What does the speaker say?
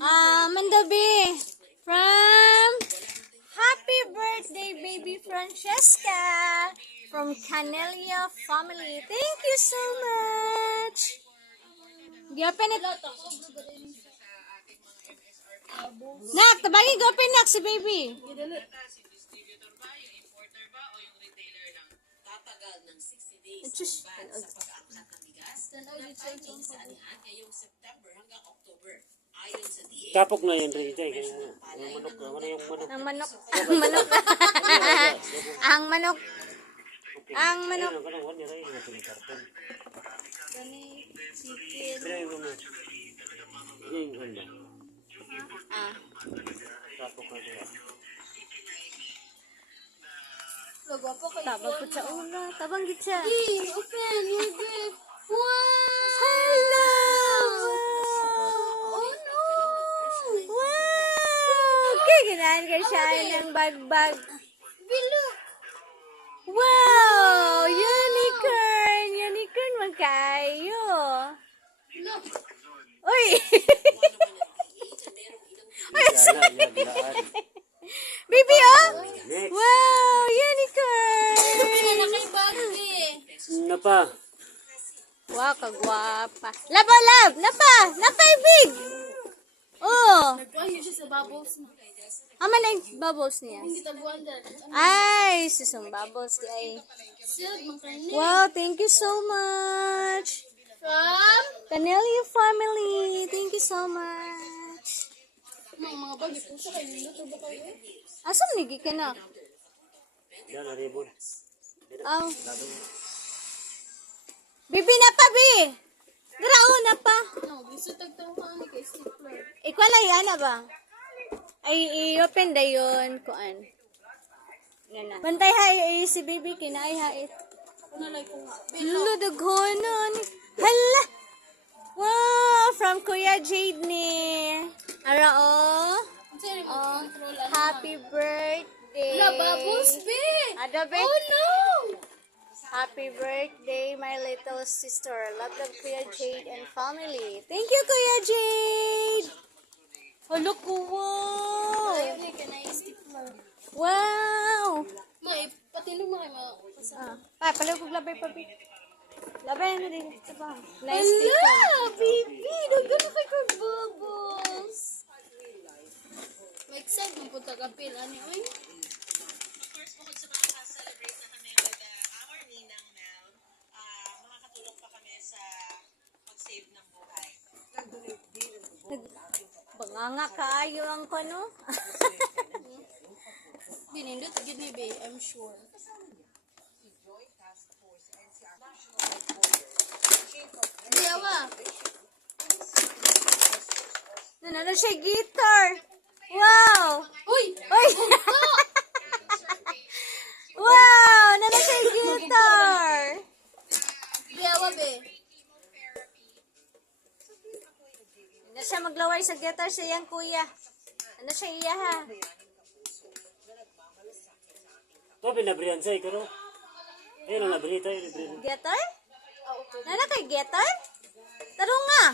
Mandabi from Happy Birthday Baby Francesca from Canelia family. Thank you so much. Gapin it. Nak, tabagi gapin nak si baby. Tatagal ng 60 days Just pag-aaklat ng bigas na sa anihan ngayong September hanggang October. Ayon sa DA, Tapok na yan, Rita. Yung manok, ano yung manok? ang manok. Ang manok. Ang manok. Ang manok. Ano, kanang wala rin yung pinikarton. Chicken. Pero yung ano, yung handa. Tapok na siya. Tabang po sa una. Tabang git siya. Open your gift. Wow! Hello! Oh no! Wow! Okay, ginahan ka siya ng bag-bag. Bilo! Wow! Unicorn! Unicorn magkayo. Look! Uy! Yan. Baby, oh! Next. Wow! Unicorn! Nakay bagay. Na pa. Wow, kagwapa. Laba, lab! Napa! Napa, big! Oh! Nagkayo siya sa bubbles mo. Ama na yung bubbles niya. Hindi tabuan dyan. Ay, susong bubbles di ay. Silk, makanin. Wow, thank you so much. From? Canelia family, thank you so much. Mga bagay po sa kayo. Luto ba kayo? Asam nigi ka na? Yan, naribon. Oh. Bibi na pa, bi! Grao na pa. No, gusto tagtaruhan ni kay Stapler. Ikaw na yan na ba? Ay, i-open da yun. Kuan. Yan na. Bantay ha, si baby kinay ha. Nalay ko nga. Lalo, daghonon. Hala! Wow, from Kuya Jade ni. Ara, oh. Sorry, mag-control. Happy birthday. La, bubbles, be! Adabe. Oh no! Happy birthday, my little sister. Love of Kuya Jade and family. Thank you, Kuya Jade. Hello, Kuya. Ayaw ni ka na yung Stapler. Wow. Patinog mo kayo mga Pala ko labay pa, baby. Labay na din. Ito ba? Nice Hala, people. baby! Dagan na kayo kay bubbles. Ma-excite mo po tagapil. Ano yun? of course, bukod sa mga celebrate na kami with our Ninang Mel, makakatulong pa kami sa pag-save ng buhay. Banganga kaayo ang kono. Binindot, yun ni Bay, I'm sure. Diyawa! Nanalo siya guitar. Wow. Uy! Uy. Wow, nanalo siya guitar. Diyawa, be. Ano siya maglaway sa guitar sa iyang kuya. Ano siya iya ha? Ito, pinabrihan sa'yo, karo. Ayun, ang nabrita, yun, nabrita. Guitar? Nana kay guitar? Taro nga.